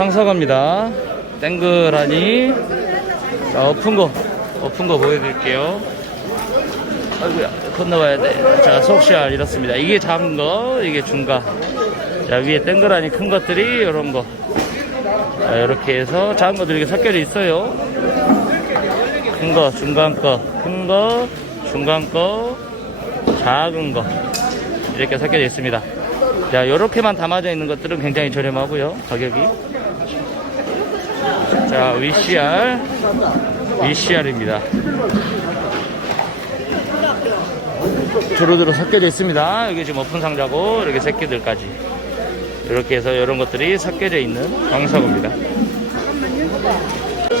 상사갑니다. 땡그라니. 자, 엎은 거, 엎은 거 보여드릴게요. 아이고야, 건너가야 돼. 자, 속시알 이렇습니다. 이게 작은 거, 이게 중간. 자, 위에 땡그라니 큰 것들이 이런 거. 자, 이렇게 해서 작은 것들이 이렇게 섞여져 있어요. 큰 거, 중간 거, 큰 거, 중간 거, 작은 거. 이렇게 섞여져 있습니다. 자, 이렇게만 담아져 있는 것들은 굉장히 저렴하고요. 가격이. 자, VCR. VCR입니다. 주로들어 섞여져 있습니다. 여기 지금 오픈 상자고, 이렇게 새끼들까지. 이렇게 해서 이런 것들이 섞여져 있는 광석입니다.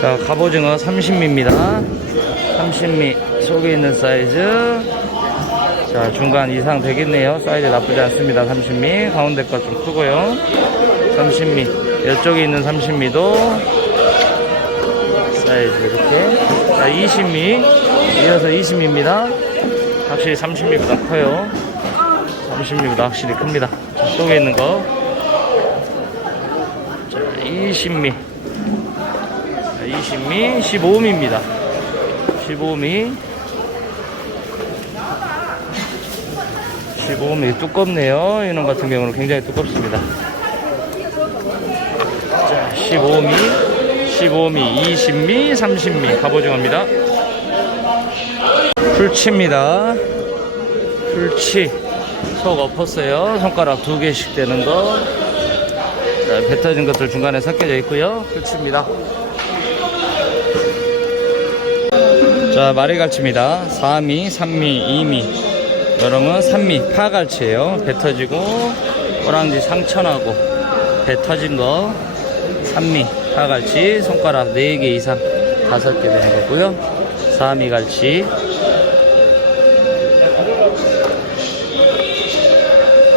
자, 갑오징어 30미입니다. 30미 속에 있는 사이즈. 자, 중간 이상 되겠네요. 사이즈 나쁘지 않습니다. 30미. 가운데 거좀 크고요. 30미. 이쪽에 있는 30미도 20미. 이어서 20미입니다. 확실히 30미보다 커요. 30미보다 확실히 큽니다. 자, 속에 있는 거. 자, 20미. 자, 20미. 15미입니다. 15미. 15미 두껍네요. 이놈 같은 경우는 굉장히 두껍습니다. 자, 15미, 15미, 20미, 30미 갑오징어입니다. 풀치입니다. 풀치. 속 엎었어요. 손가락 두 개씩 되는 거. 자, 배 터진 것들 중간에 섞여져 있고요. 풀치입니다. 자, 마리갈치입니다. 4미, 3미, 2미. 여러분 3미 파갈치예요. 꼬랑지 상처나고 배 터진 거 3미 파갈치 손가락 4개 이상 5개 되는 거고요. 4미 갈치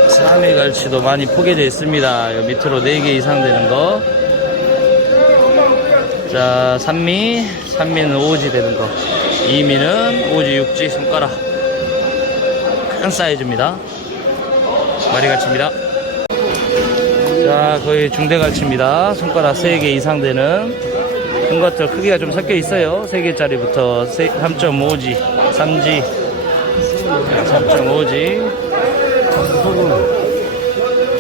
4미 갈치도 많이 포개져 있습니다. 요 밑으로 4개 이상 되는 거. 자, 3미, 3미는 오지 되는 거. 2미는 오지, 육지, 손가락. 큰 사이즈입니다. 마리갈치입니다. 자, 거의 중대갈치입니다. 손가락 3개 이상 되는 큰 것들 크기가 좀 섞여 있어요. 3개짜리부터 3.5G, 3G, 3.5G.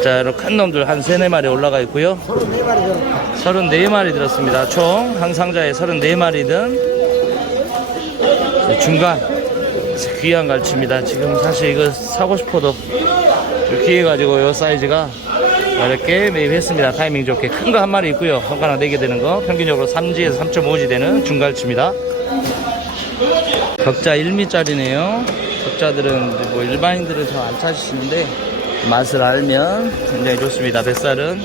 자, 이런 큰 놈들 한 3, 4마리 올라가 있고요. 34마리 들었습니다. 총 한 상자에 34마리든 중간 귀한 갈치입니다. 지금 사실 이거 사고 싶어도 귀해가지고 요 사이즈가 이렇게 매입했습니다. 타이밍 좋게 큰 거 한 마리 있고요. 손가락 4개 되는 거 평균적으로 3G에서 3.5G 되는 중갈치입니다. 격자 1미짜리네요. 격자들은 뭐 일반인들은 잘 안 찾으시는데 맛을 알면 굉장히 좋습니다. 뱃살은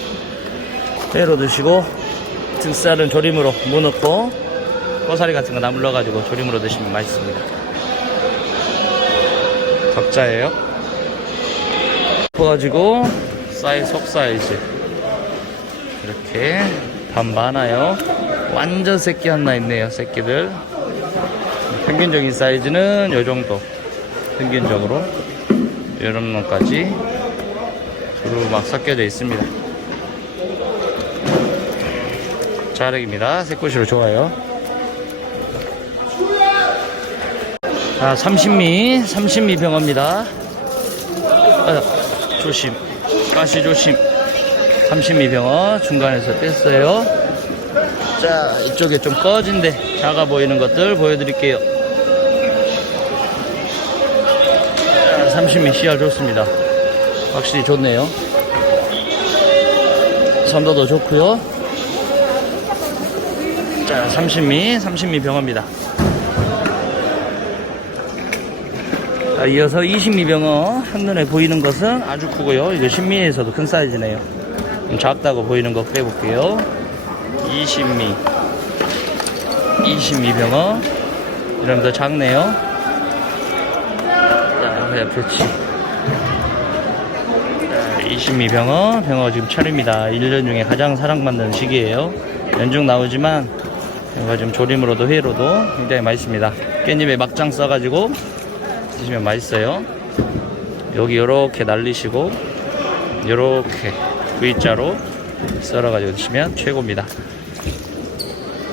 회로 드시고 등살은 조림으로 무 넣고 꼬사리 같은 거 나물러 가지고 조림으로 드시면 맛있습니다. 격자예요. 퍼가지고 사이즈 속 사이즈 이렇게 반 많아요. 완전 새끼 하나 있네요. 새끼들. 평균적인 사이즈는 요 정도. 평균적으로 이런 놈까지 두루 막 섞여져 있습니다. 자렉입니다. 새꼬시로 좋아요. 자, 30미, 30미 병어입니다. 아, 조심. 가시 조심. 30미 병어 중간에서 뺐어요. 자, 이쪽에 좀 꺼진데 작아 보이는 것들 보여드릴게요. 자, 30미 씨알 좋습니다. 확실히 좋네요. 선도도 좋고요. 자, 30미, 30미 병어입니다. 자, 이어서 20미 병어 한눈에 보이는 것은 아주 크고요. 이거 10미에서도 큰 사이즈네요. 좀 작다고 보이는 거 빼볼게요. 20미, 20미 병어. 이러면 더 작네요. 자, 그냥 배치. 자, 20미 병어, 병어 지금 철입니다. 1년 중에 가장 사랑받는 시기예요. 연중 나오지만 이거 지금 조림으로도 회로도 굉장히 맛있습니다. 깻잎에 막장 써가지고 드시면 맛있어요. 여기 이렇게 날리시고 이렇게 V자로 썰어가지고 드시면 최고입니다.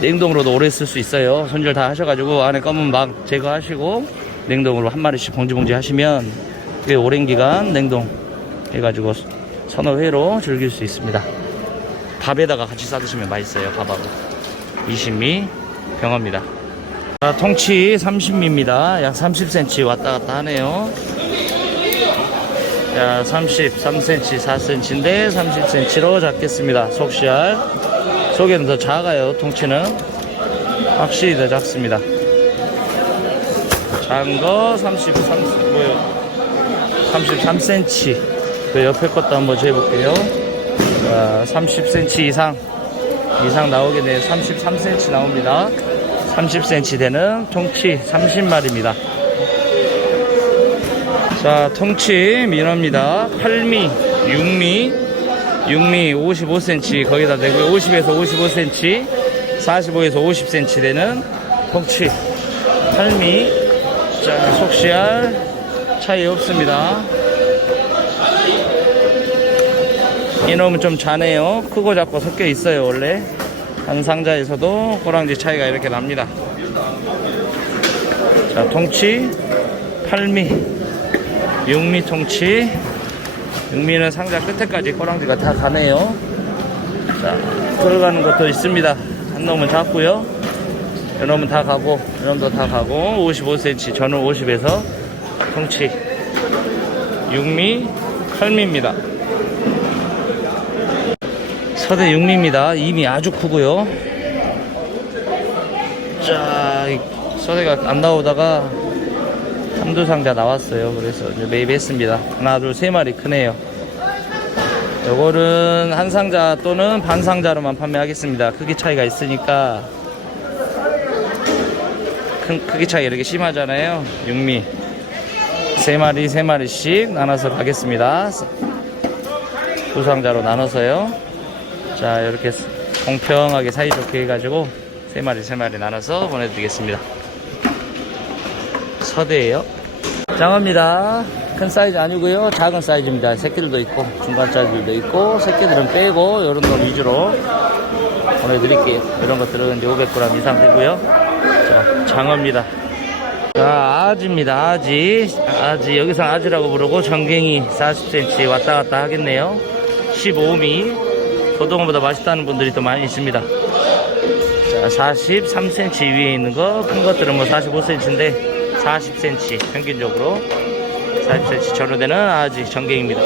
냉동으로도 오래 쓸 수 있어요. 손질 다 하셔가지고 안에 검은 막 제거하시고 냉동으로 한 마리씩 봉지봉지 하시면 꽤 오랜 기간 냉동 해가지고 서너 회로 즐길 수 있습니다. 밥에다가 같이 싸드시면 맛있어요. 밥하고 20미 병어입니다. 자, 통치 30미입니다. 약 30cm 왔다 갔다 하네요. 자, 33cm, 4cm인데 30cm로 잡겠습니다. 속시알. 속에는 더 작아요. 통치는 확실히 더 작습니다. 작은 거 33, 뭐요? 33cm. 그 옆에 것도 한번 재볼게요. 자, 30cm 이상 이상 나오겠네요. 33cm 나옵니다. 30cm 되는 통치 30마리입니다. 자, 통치 민어입니다. 8미, 6미, 6미 55cm 거기다 대고요. 50에서 55cm, 45에서 50cm 되는 통치 8미. 자, 속시알 차이 없습니다. 이놈은 좀 자네요. 크고 작고 섞여 있어요, 원래. 한 상자에서도 호랑지 차이가 이렇게 납니다. 자, 통치, 8미, 6미 통치. 6미는 상자 끝에까지 호랑지가 다 가네요. 자, 들어가는 것도 있습니다. 한 놈은 작고요. 이 놈은 다 가고, 이 놈도 다 가고, 55cm, 저는 50에서 통치. 6미, 8미입니다. 서대 6미입니다. 이미 아주 크고요. 자, 이 서대가 안 나오다가 한두 상자 나왔어요. 그래서 이제 매입했습니다. 하나, 둘, 세 마리 크네요. 요거는 한 상자 또는 반 상자로만 판매하겠습니다. 크기 차이가 있으니까 큰 크기 차이 이렇게 심하잖아요. 6미 세 마리 세 마리씩 나눠서 가겠습니다. 두 상자로 나눠서요. 자 이렇게 공평하게 사이좋게 해가지고 세 마리 세 마리 나눠서 보내드리겠습니다. 서대예요. 장어입니다. 큰 사이즈 아니고요. 작은 사이즈입니다. 새끼들도 있고 중간 사이즈들도 있고 새끼들은 빼고 이런 거 위주로 보내드릴게요. 이런 것들은 이제 500g 이상 되고요. 자 장어입니다. 자 아지입니다. 아지 아지 여기서 아지라고 부르고 전갱이 40cm 왔다 갔다 하겠네요. 15미 고등어보다 맛있다는 분들이 또 많이 있습니다. 자 43cm 위에 있는 거 큰 것들은 뭐 45cm인데 40cm 평균적으로 40cm 전후되는 아지 전갱입니다.